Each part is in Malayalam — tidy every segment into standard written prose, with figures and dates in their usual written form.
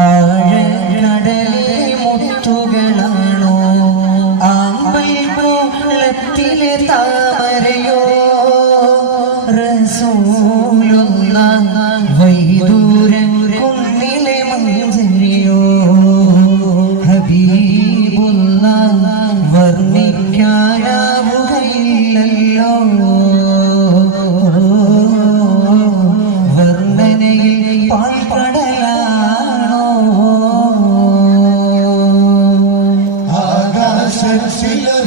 ആഴക്കടലിലെ മുത്തുകളാണോ ആമ്പൽക്കുളത്തിലെ താമരയോ റസൂലുള്ളാഹ് വൈദൂരൻ കുന്നിലെ മഞ്ചരിയോ ഹബീബുള്ളാഹ് വർണ്ണിക്കാനാവുകയില്ലല്ലോ വർണ്ണനയിൽ പാൽപ്പടലാണോ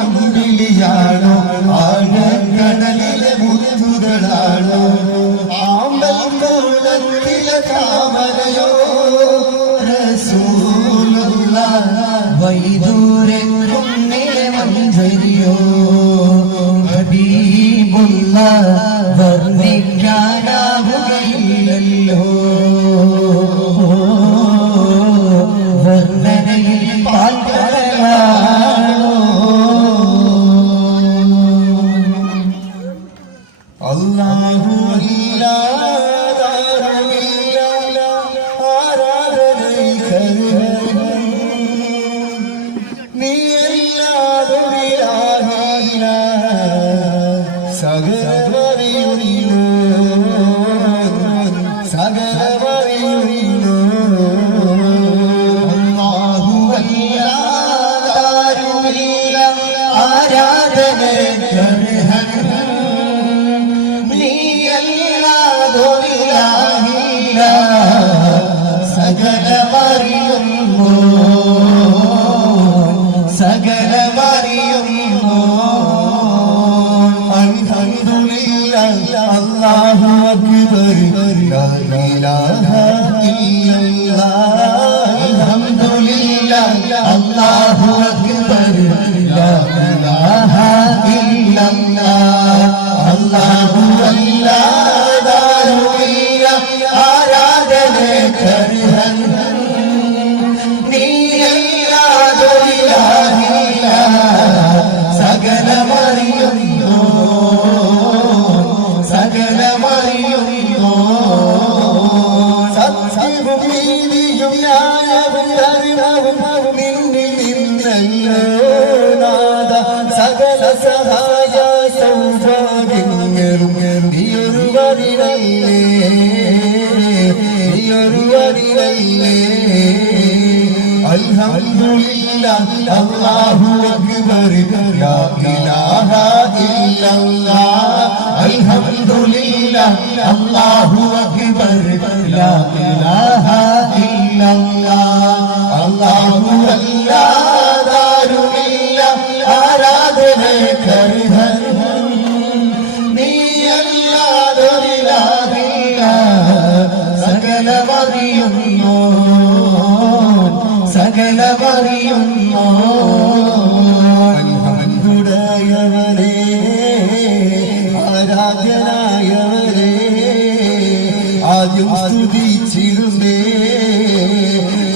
ആകാശത്തിലരമ്പിളിയാണോ ആഴക്കടലിലെ മുത്തുകളാണോ ആമ്പൽക്കുളത്തിലെ താമരയോ റസൂലുള്ളാഹ് വൈദൂരൻ കുന്നിലെ മഞ്ചരിയോ ഹബീബുള്ളാഹ് വർണ്ണിക്കാനാവുകയില്ലല്ലോ വർണ്ണനയിൽ പാൽപ്പടലാണോ അല്ലാഹു ഇല്ലാതാരുമില്ല ആരാധനയ്ക്കർഹൻ നീയല്ലാതൊരിലാഹില്ല സകലമറിയുന്നു അല്ലാഹു അല്ലാതാരുമില്ല ആരാധനയ്ക്കർഹൻ നീയല്ലാതൊരിലാഹില്ല സകലമറിയുന്നു അൽഹംദുലില്ലാഹ് അല്ലാഹു അക്ബർ ലാ ഇലാഹ ഇല്ലല്ലാഹ് അൽഹംദുലില്ലാഹ് അല്ലാഹു അക്ബർ ലാ ഇലാഹ ഇല്ലല്ലാഹ് അല്ലാഹു അല്ലാതാരുമില്ല ആരാധനയ്ക്കർഹൻ നീയല്ലാതൊരിലാഹില്ല സകലമറിയുന്നു സത്യവും നീതിയും ന്യായവും ധർമ്മവും നിന്നിൽ നിന്നല്ലോ നാഥ സകല സഹായ സൗഭാഗ്യങ്ങളും നീയൊരുവനിലല്ലേ അൽഹംദുലില്ലാഹ് അല്ലാഹു അക്ബർ ലാ ഇലാഹ ഇല്ലല്ലാഹ് അൽഹംദുലില്ലാഹ് അല്ലാഹു അക്ബർ ലാ ഇലാഹ ഇല്ലല്ലാഹ് അല്ലാഹു അല്ലാതാരുമില്ല ആരാധനയ്ക്കർഹൻ നീയല്ലാതൊരിലാഹില്ല സകലമറിയുന്നു അൽഹംദുലില്ലാഹ് ആരാധ്യനായവനെ ആദ്യം സ്തുതിച്ചിരുന്നേ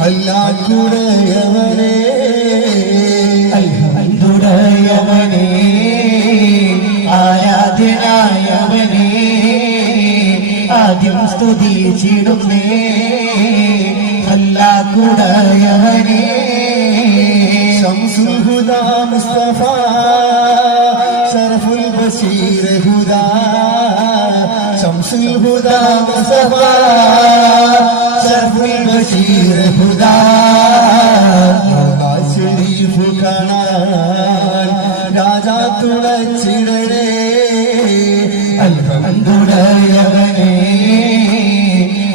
അല്ലാഹുടയവനെ അൽഹംദുലില്ലാഹ് ആരാധ്യനായവനെ ആദ്യം സ്തുതിച്ചിടുന്നേ അല്ലാഹുടയവനെ ശംസുൽ ഹുദാ മുസ്തഫ ശറഫുൽ ബശീർ ഹുദാ ശംസുൽ ഹുദാ മുസ്തഫ ശറഫുൽ ബശീർ ഹുദാ ശരീഫ് കാണാൻ രാജാ തുളച്ചിടണേ അൽഹംദുലില്ലാഹ്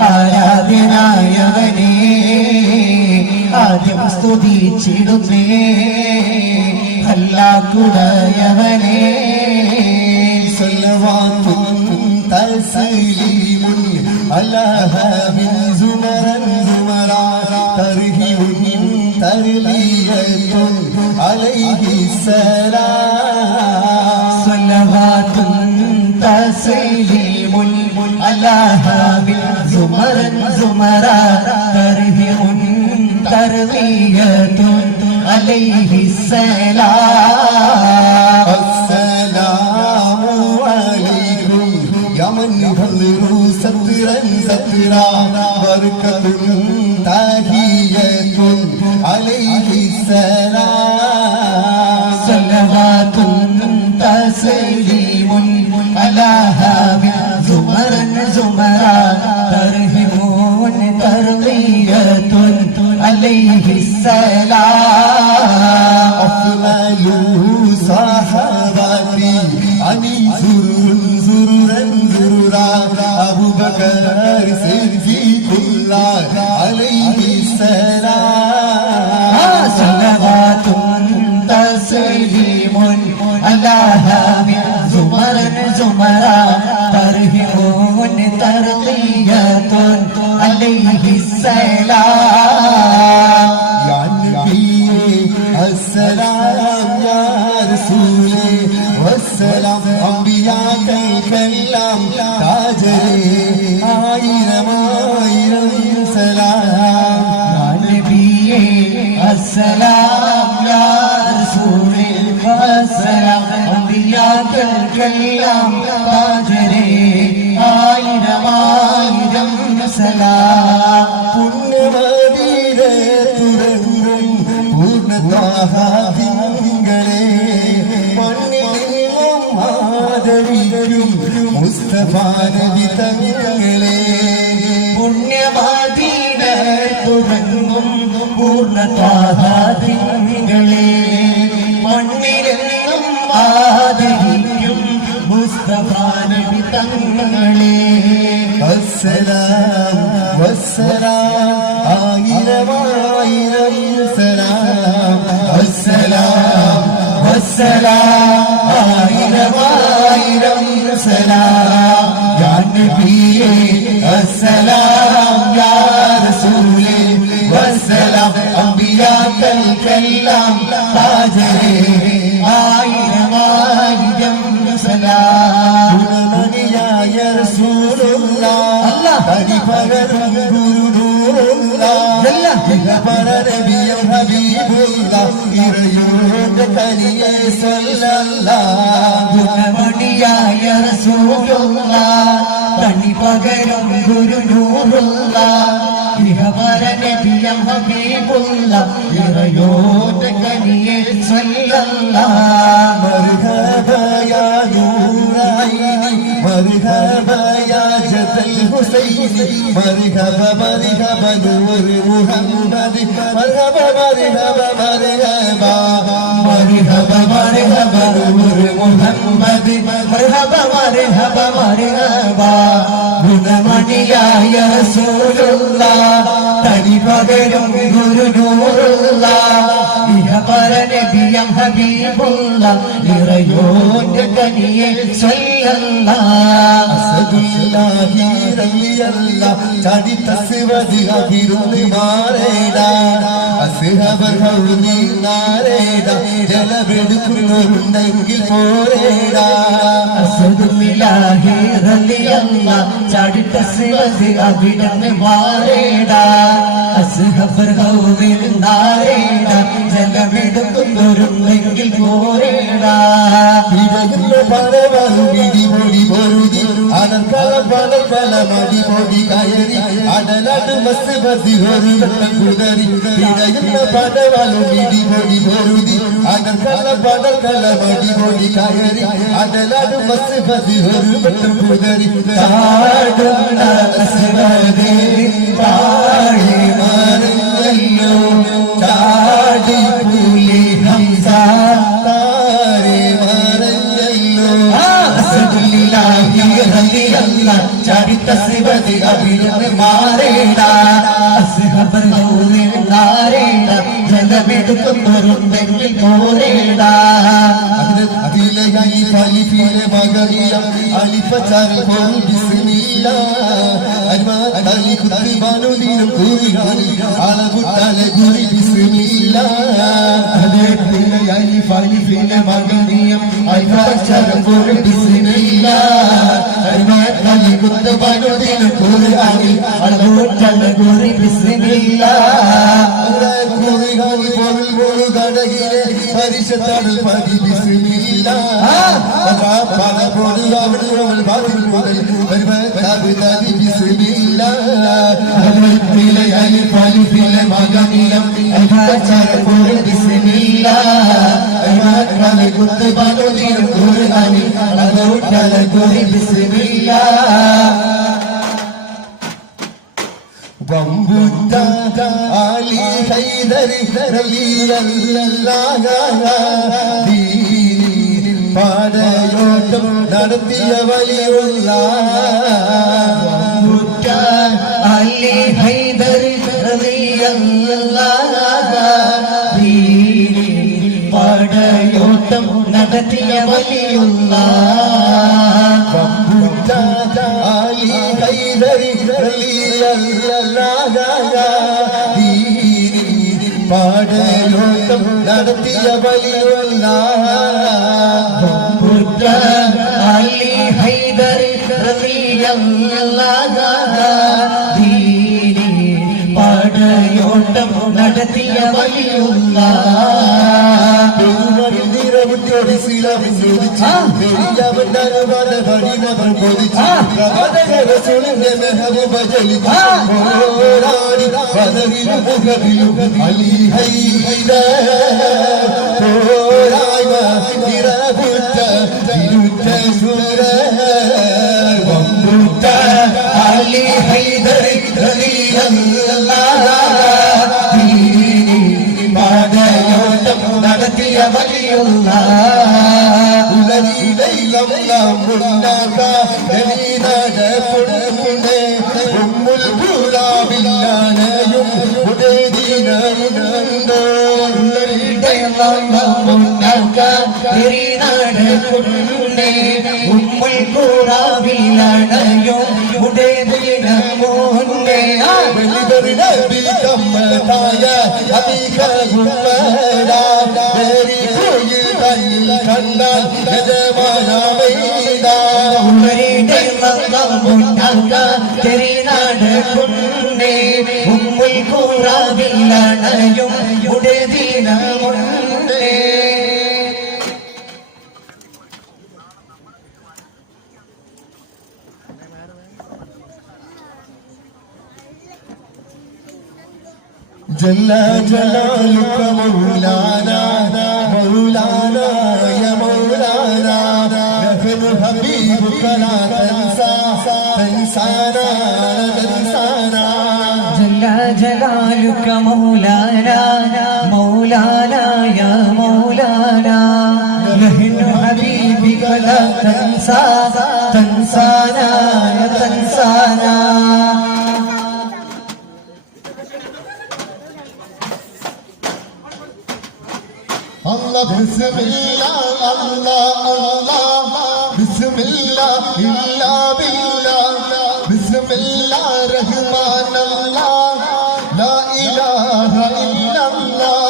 ആരാധ്യനായവനെ ആദ്യം സ്തുതിച്ചിടുന്നേ അല്ലാഹുടയവനെ സല്ലവാത്തും തസ്ലീമുൻ അലാ ഹബീബിൻ സുമറൻ സുമറാ തർഹീബുൻ തർലിയത്തുൻ അലൈഹി സലാം സല്ലവാത്തുൻ തസ്ലീമുൻ അലാ ഹബീബിൻ സുമറൻ സുമറാ തർഹീബുൻ തർലിയത്തുൻ അലൈഹി സലാം അസ്സലാമു അലൈക്കും യമൻ ഹൽറു സത്റൻ സത്റാ ബർകത്തുൻ تحية عليه السلام صلوات تسليم على هادي زمرا زمرا ترهب ترضية عليه السلام أفضل صحابتي علي زررا زررا أبو بكر صديق الله عليه السلام صلوات تسليم على هادي زمرا زمرا ترهب ترضية عليه السلام يا نبي السلام يا رسولي والسلام أنبياء الكلام تاجري آيرم آيرم سلام يا نبي السلام يا رسول السلام أنبياء الكلام تاجري آيرم آيرم سلام പുണ്യമദീനെ തുറന്നും പൂർണ്ണതാഹാദിങ്ങളെ മണ്ണിലും ആദരിക്കും മുസ്തഫ നബി തങ്ങളെ പുണ്യമാദീന തുറങ്ങും പൂർണ്ണതാഹാദിങ്ങളെ മണ്ണിലെന്നും ആദരിക്കും മുസ്തഫ നബി തങ്ങളെ السلام والسلام آيرم آيرم سلام السلام والسلام آيرم آيرم سلام يا نبي السلام يا رسولي والسلام أنبياء الكلام تاجري آيرم آيرم سلام ഗുണമണിയായ റസൂലുള്ള പരിപകരും ഗുരുനൂറുള്ള ഇഹപര നബിയും ഹബീബുള്ള ഇറയോന്റെ കനിയെ സ്വല്ലല്ലാഹ് ഗുണമണിയായ റസൂലുള്ള തണി പകരം ഗുരുനൂറുള്ള ഇഹപര നബിയം ഹബീബുള്ള ഇറയോന്റെ കനിയെ സ്വല്ലല്ലാഹ് مرحبا يا نور عيني مرحبا يا جد الحسين مرحبا مرحبا نور محمد مرحبا مرحبا مرحبا مرحبا مرحبا نور محمد مرحبا مرحبا مرحبا ഗുണമണിയായ റസൂലുള്ള തനി പകരും ഗുരുനൂറുള്ള ഇഹപര നബിയം ഹബീബുള്ള ഇറയോന്റെ കനിയെ സ്വല്ലല്ലാഹ് أسد الله رضي الله ചാടി തസ്വദ് അഭിരുന്ന് മാറേടാ അസ്ഹബ ഹൗനി നാരേടാ ജലവെടുക്കുന്നവരുണ്ടെങ്കിൽ പോരേടാ അസദുല്ലാഹി റളിയല്ലാഹ് ചാടി തസ്വദ് അഭിരുന്ന് മാറേടാ അസ്ഹബർ ഹൗനിൽ നാരേടാ ജലവെടുക്കുന്നവരുണ്ടെങ്കിൽ പോരേടാ ഇടയുള്ള പലവരും ഇടിപൊടി പൊരുതി അനർക്കല പല മടി പൊടി കയറി അടലാട് മസ് ബസി ഒരു കുതറി ഇടയുള്ള പലവരും ഇടിപൊടി പൊരുതി അനർക്കല മടി പൊടി കയറി അടലാട് മസ് ബസി ഒരു കുതറി ചാടുന്ന അസ്വദേ താഴെ മറിഞ്ഞല്ലോ ചാടി പുലി ഹംസ താരെ മറഞ്ഞല്ലോ അസദുല്ലാഹി റളിയല്ലാഹ് ചാടി തസ്വദ് അഭിരുന്ന് മാറേടാ അസ്ഹബർ ഹൗനിൽ നാരേടാ ജലമെടുക്കുന്നവരുണ്ടെങ്കിൽ പോരേടാ അതിലെ അലിഫിലെ മകനിയ അലിഫച്ചാറിൽ പോലും ബിസ്മില്ല അലി കുത്തിബാനുദീനും കൂറിയാനി അളവുട്ടാലെ ഗുരി ബിസ്മില്ല അതിലെ അലിഫിലെ മകനിയം അൽഫച്ചരം കൂറി ബിസ്മില്ല അലി കുത്തിബാനുദീനും കൂറിയാനി അളവുട്ടാലെ ഗുരി ബിസ്മില്ല കൂറിയാനി പോലും ഗോളുകടകിലെ പരിശത്താടൽ പതി ബിസ്മില്ല പല പോലും അവിടെ ബാതിൽ മുതൽ ബിസ്മില്ല അതിലെ വമ്പുറ്റ അലി ഹൈദരി പാടയോട്ടം നടത്തിയ വലിയുള്ള അലി ഹൈദരി പാടയോട്ടം നടത്തിയ വലിയുള്ള അലി ഹൈദരി പാടയോട്ടം നടത്തിയ വലിയുള്ള അലി ഹൈദരി പാടയോട്ടം നടത്തിയ വലിയുള്ള അലി അലി ഹൈദരി പാടയോട്ടം നടത്തിയ വലിയുള്ള ഉമ്മുൽ കൂറാവിലണയും ഉടേദിനമോന്നെ കണ്ടാൽ ചെറിനാട് കൊണ്ടേ ഉമ്മുൽ കൂറാവിലണയും ഉടേദിനമോന്നെ جل جلالك مولانا مولانا يا مولانا نحن حبيبك لا تنسى تنسانا تنسانا جل جلالك مولانا مولانا يا مولانا نحن حبيبك لا تنسى تنسانا تنسانا الله بسم الله الله الله بسم الله إلا بالله بسم الله رحمن الله لا إله إلا الله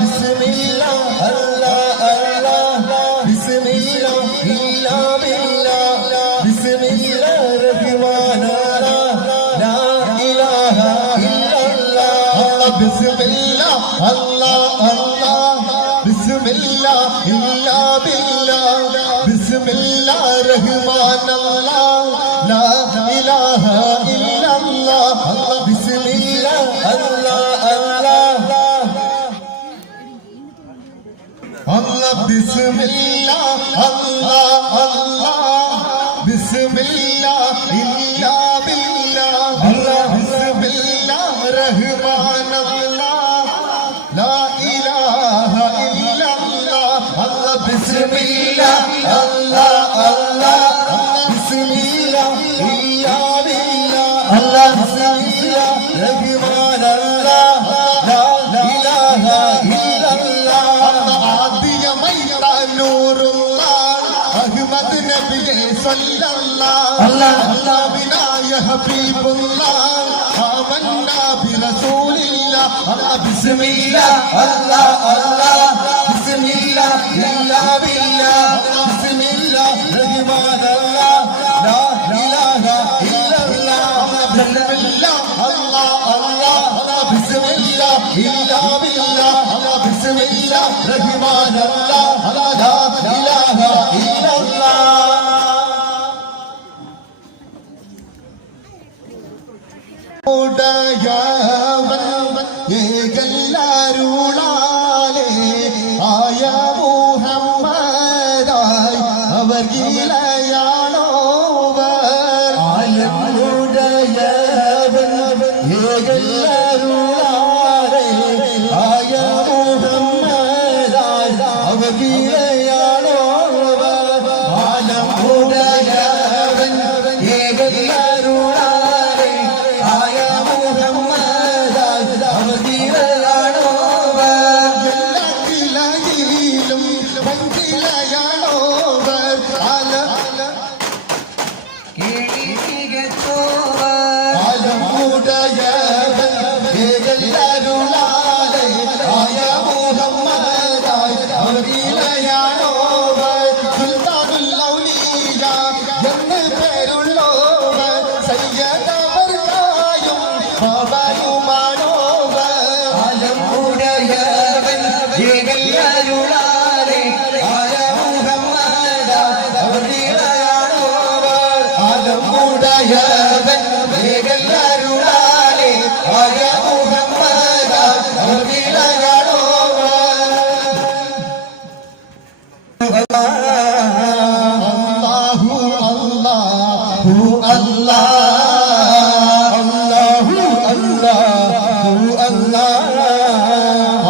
بسم الله الله الله بسم الله إلا بالله بسم الله رحمن الله لا إله إلا الله بسم الله الله الله بسم الله إلا بالله بسم الله رحمن الله لا إله إلا الله بسم الله الله الله الله بسم الله الله الله بسم الله إلا بالله بسم الله رحمن الله لا إله إلا الله بسم الله الله الله بسم الله إلا بالله بسم الله رحمن الله لا إله إلا الله عادي ميت نور الله أحمد نبي صلى الله الله بنا يا حبيب الله آمنا برسول الله بسم الله الله الله بسم الله إلا بالله بسم الله رحمن الله لا إله إلا الله بسم الله الله الله بسم الله إلا بالله بسم الله رحمن الله لا إله إلا الله ഏകല്ലാരുളാലേ ആയ മുഹമ്മദായി അവർ ഗീലയാണോവർ ആലമുടയവൻ ഏകൽ ആയ മുഹമ്മദായ അവധിയാണോ ആലം ഉടയവൻ ഏകല്ലാരുളാരെ ആയ മുഹമ്മദായ അവധിയാണോ കിളയിലും പങ്കിളയാണോ ആല കേളി മികച്ചോവർ ആലം ഉടയവൻ ഏകല്ലാരുളാരെ ആയ മുഹമ്മദായ അവധിയാണോ സുൽത്താനുൽ ഔലിയ എന്ന് പേരുള്ളോവർ സയ്യദവർക്കായും ബാബയുമാണോവർ ആലം ഉടയവൻ ഏകല്ലാരുളാരെ ആയ മുഹമ്മദായ അവധിയാണോവർ ആലം ഉടയവൻ ഏകല്ലാരുളാരെ ആയ മുഹമ്മദായ അവധിയാണോവർ അല്ലാഹു അല്ലാഹു അല്ലാഹു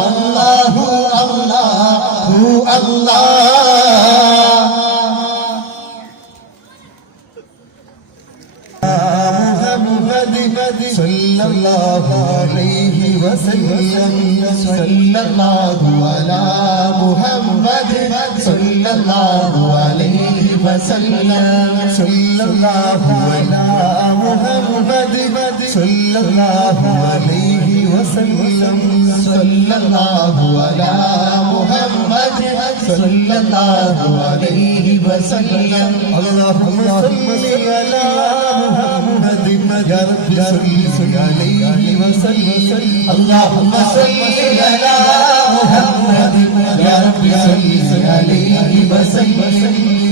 അല്ലാഹു അല്ലാഹു അല്ലാഹു മുഹമ്മദ് സല്ലല്ലാഹു അലൈഹി വസല്ലം സല്ലല്ലാഹു അലാ മുഹമ്മദ് സല്ലല്ലാഹു അലൈഹി വസല്ലം സല്ലല്ലാഹു അലാ മുഹമ്മദ് സല്ലല്ലാഹു അലൈഹി വസല്ലം സല്ലല്ലാഹു അലാ മുഹമ്മദ് സല്ലല്ലാഹു അലൈഹി വസല്ലം അല്ലാഹുമ്മ സല്ലി അലാ മുഹമ്മദ് يا رب صل عليه وسلم اللهم صل على محمد يا رب صل عليه وسلم